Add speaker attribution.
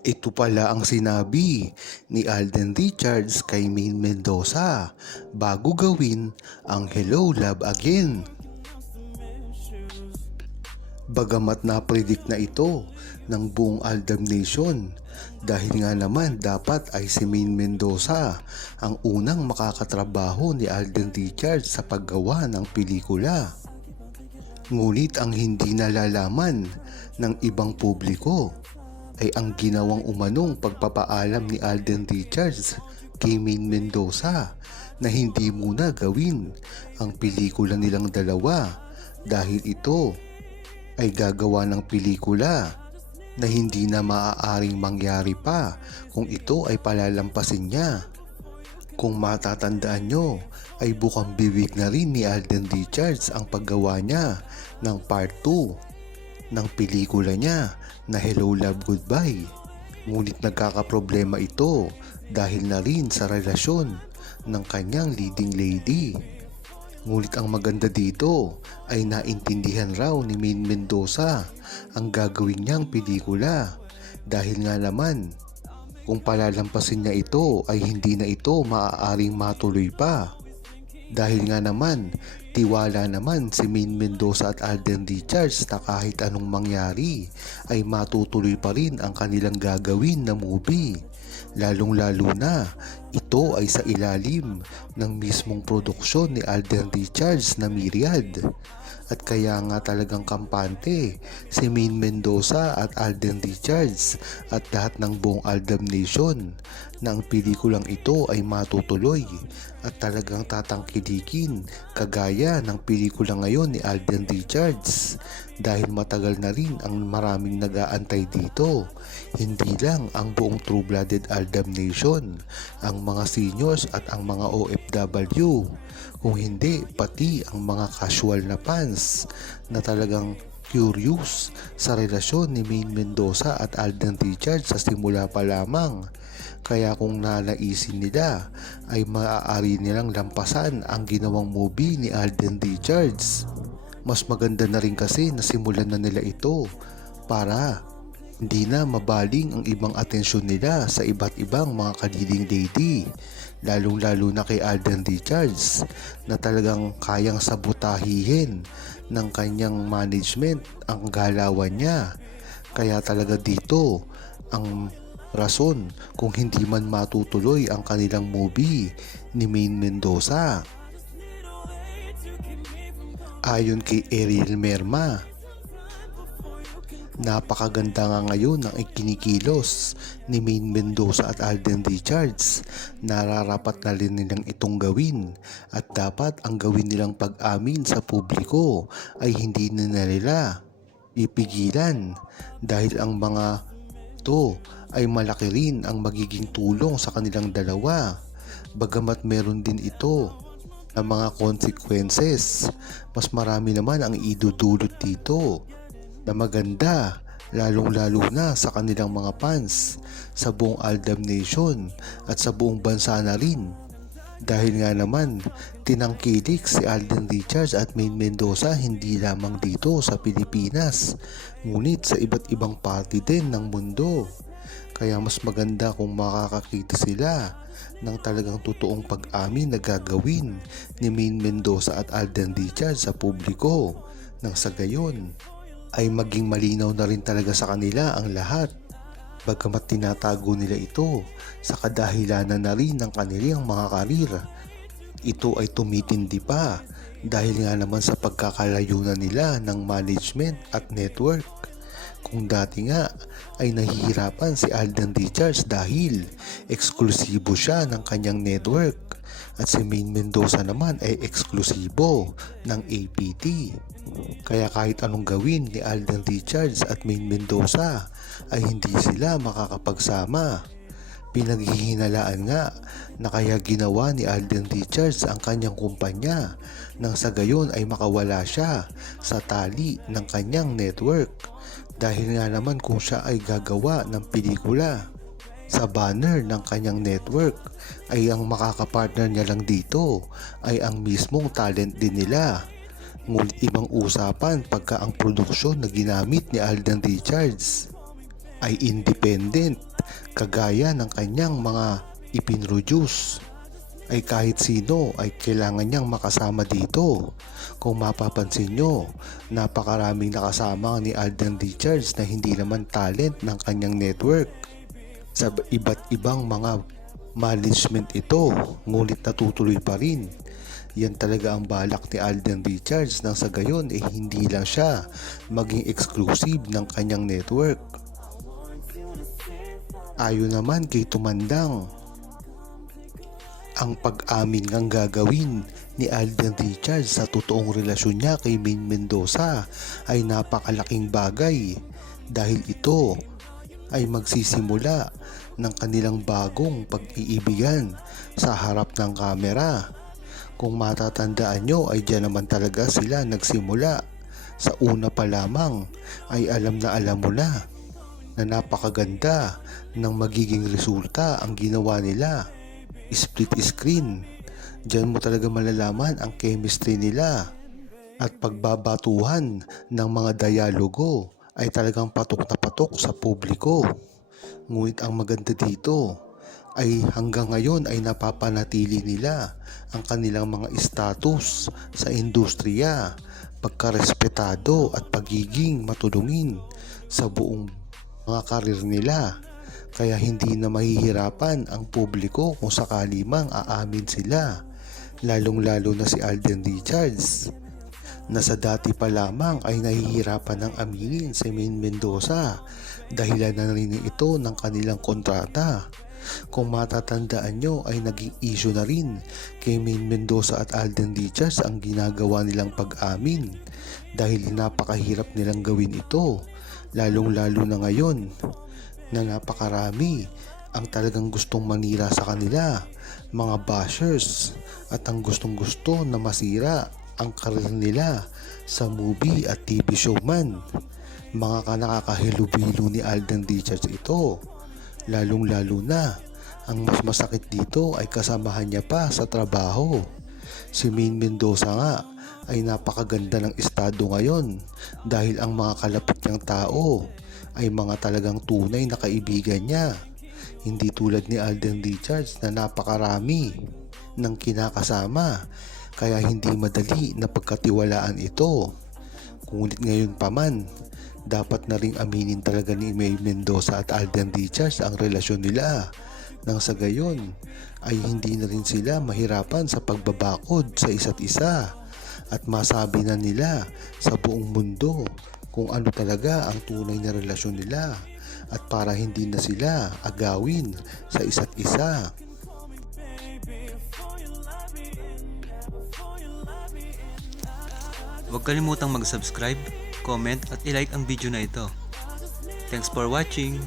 Speaker 1: Ito pala ang sinabi ni Alden Richards kay Maine Mendoza bago gawin ang Hello Love Again. Bagamat na-predict na ito ng buong Aldam Nation dahil nga naman dapat ay si Maine Mendoza ang unang makakatrabaho ni Alden Richards sa paggawa ng pelikula. Ngunit ang hindi nalalaman ng ibang publiko ay ang ginawang umanong pagpapaalam ni Alden Richards kay Maine Mendoza na hindi muna gawin ang pelikula nilang dalawa dahil ito ay gagawa ng pelikula na hindi na maaaring mangyari pa kung ito ay palalampasin niya. Kung matatandaan nyo, ay bukang bibig na rin ni Alden Richards ang paggawa niya ng part 2 ng pelikula niya na Hello Love Goodbye. Ngunit nagkakaproblema ito dahil na rin sa relasyon ng kanyang leading lady. Ngunit ang maganda dito ay naintindihan raw ni Maine Mendoza ang gagawin niyang pelikula dahil nga naman kung palalampasin niya ito ay hindi na ito maaaring matuloy pa. Dahil nga naman, tiwala naman si Maine Mendoza at Alden Richards na kahit anong mangyari ay matutuloy pa rin ang kanilang gagawin na movie. Lalong lalo na, ito ay sa ilalim ng mismong produksyon ni Alden Richards na Myriad. At kaya nga talagang kampante si Maine Mendoza at Alden Richards at lahat ng buong Aldam Nation na ang pelikulang ito ay matutuloy at talagang tatangkilikin kagaya ng pelikula ngayon ni Alden Richards dahil matagal na rin ang maraming nag-aantay dito. Hindi lang ang buong true-blooded Aldam Nation, ang mga seniors at ang mga OFW, kung hindi pati ang mga casual na fans na talagang curious sa relasyon ni Maine Mendoza at Alden Richards sa simula pa lamang. Kaya kung nalaisin nila ay maaari nilang lampasan ang ginawang movie ni Alden Richards. Mas maganda na rin kasi na simulan na nila ito para hindi na mabaling ang ibang atensyon nila sa iba't ibang mga kadiling lady. Lalong lalo na kay Alden Richards na talagang kayang sabutahihin ng kanyang management ang galawan niya. Kaya talaga dito ang rason kung hindi man matutuloy ang kanilang movie ni Maine Mendoza ayon kay Ariel Merma Napakaganda nga ngayon ng ikinikilos ni Maine Mendoza at Alden Richards. Nararapat na rin nilang itong gawin at dapat ang gawin nilang pag-amin sa publiko ay hindi na nila ipigilan dahil ang mga to ay malaki rin ang magiging tulong sa kanilang dalawa. Bagamat meron din ito ang mga consequences, mas marami naman ang idudulot dito na maganda lalong-lalo na sa kanilang mga fans sa buong Aldam Nation at sa buong bansa na rin. Dahil nga naman, tinangkilik si Alden Richards at Maine Mendoza hindi lamang dito sa Pilipinas, ngunit sa iba't ibang party din ng mundo. Kaya mas maganda kung makakakita sila ng talagang totoong pag-amin na gagawin ni Maine Mendoza at Alden Richards sa publiko nang sa gayon ay maging malinaw na rin talaga sa kanila ang lahat. Bagamat tinatago nila ito sa kadahilanan na rin ng kanilang mga karir. Ito ay tumitindi pa dahil nga naman sa pagkakalayunan nila ng management at network. Kung dati nga ay nahihirapan si Alden Richards dahil eksklusibo siya ng kanyang network at si Maine Mendoza naman ay eksklusibo ng APT. Kaya kahit anong gawin ni Alden Richards at Maine Mendoza ay hindi sila makakapagsama. Pinaghihinalaan nga na kaya ginawa ni Alden Richards ang kanyang kumpanya nang sa gayon ay makawala siya sa tali ng kanyang network dahil nga naman kung siya ay gagawa ng pelikula sa banner ng kanyang network ay ang makakapartner niya lang dito ay ang mismong talent din nila. Ngunit ibang usapan pagka ang produksyon na ginamit ni Alden Richards ay independent kagaya ng kanyang mga ipinroduce ay kahit sino ay kailangan niyang makasama dito. Kung mapapansin nyo, napakaraming nakasama ni Alden Richards na hindi naman talent ng kanyang network. Sa iba't ibang mga management ito, ngunit natutuloy pa rin. Yan talaga ang balak ni Alden Richards nang sa gayon eh hindi lang siya maging exclusive ng kanyang network. Ayon naman kay Tumandang, ang pag-amin ngang gagawin ni Alden Richards sa totoong relasyon niya kay Min Mendoza ay napakalaking bagay dahil ito ay magsisimula ng kanilang bagong pag-iibigan sa harap ng kamera. Kung matatandaan nyo ay dyan naman talaga sila nagsimula. Sa una pa lamang ay alam na alam mo na na napakaganda ng magiging resulta ang ginawa nila split screen. Diyan mo talaga malalaman ang chemistry nila at pagbabatuhan ng mga dialogo ay talagang patok na patok sa publiko. Ngunit ang maganda dito ay hanggang ngayon ay napapanatili nila ang kanilang mga status sa industriya, pagkarespetado at pagiging matulungin sa buong mga karir nila kaya hindi na mahihirapan ang publiko kung sakali mang aamin sila, lalong-lalo na si Alden Richards na sa dati pa lamang ay nahihirapan ng aminin si Main Mendoza dahilan na rin ito ng kanilang kontrata. Kung matatandaan nyo ay naging issue na rin kay Main Mendoza at Alden Richards ang ginagawa nilang pag-amin dahil napakahirap nilang gawin ito lalong lalo na ngayon na napakarami ang talagang gustong manira sa kanila, mga bashers at ang gustong gusto na masira ang karir nila sa movie at TV show man. Mga ka nakakahilubilo ni Alden Richards ito. Lalong lalo na, ang mas masakit dito ay kasamahan niya pa sa trabaho. Si Main Mendoza nga ay napakaganda ng estado ngayon dahil ang mga kalapit niyang tao ay mga talagang tunay na kaibigan niya. Hindi tulad ni Alden Richards na napakarami ng kinakasama kaya hindi madali na pagkatiwalaan ito. Ngunit ngayon pa man, dapat na ring aminin talaga ni May Mendoza at Alden Richards ang relasyon nila nang sa gayon ay hindi na rin sila mahirapan sa pagbabakod sa isa't isa at masabi na nila sa buong mundo kung ano talaga ang tunay na relasyon nila at para hindi na sila agawin sa isa't isa.
Speaker 2: Huwag kalimutang mag-subscribe, comment at ilike ang video na ito. Thanks for watching!